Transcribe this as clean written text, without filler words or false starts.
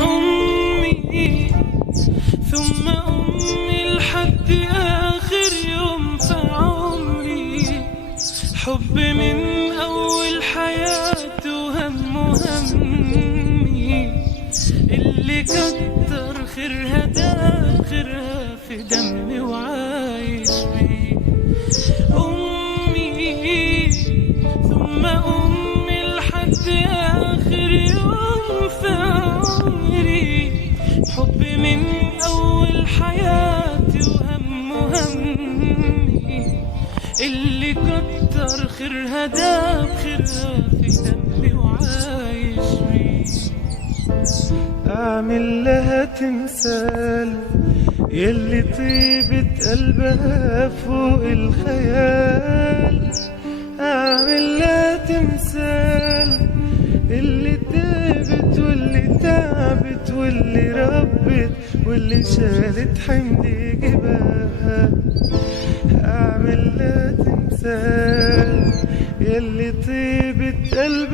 أمي ثم أمي لحد آخر يوم في عمري، حب من أول حياتي وهم همي، اللي كتر خيرها ده خيرها في دمي وعايش بيه. أمي ثم أمي لحد آخر يوم في عمري، حب من أول حياتي وهم همي، اللي كتر خيرها ده خيرها في دمي وعايش بيه. أعمل لها تمثال يلي طيبة قلبها فوق الخيال، أعمل لها تمثال اللي تعبت واللي تعبت واللي ربت واللي شالت حمل جباها. أعمل لها تمثال يلي طيبة قلبها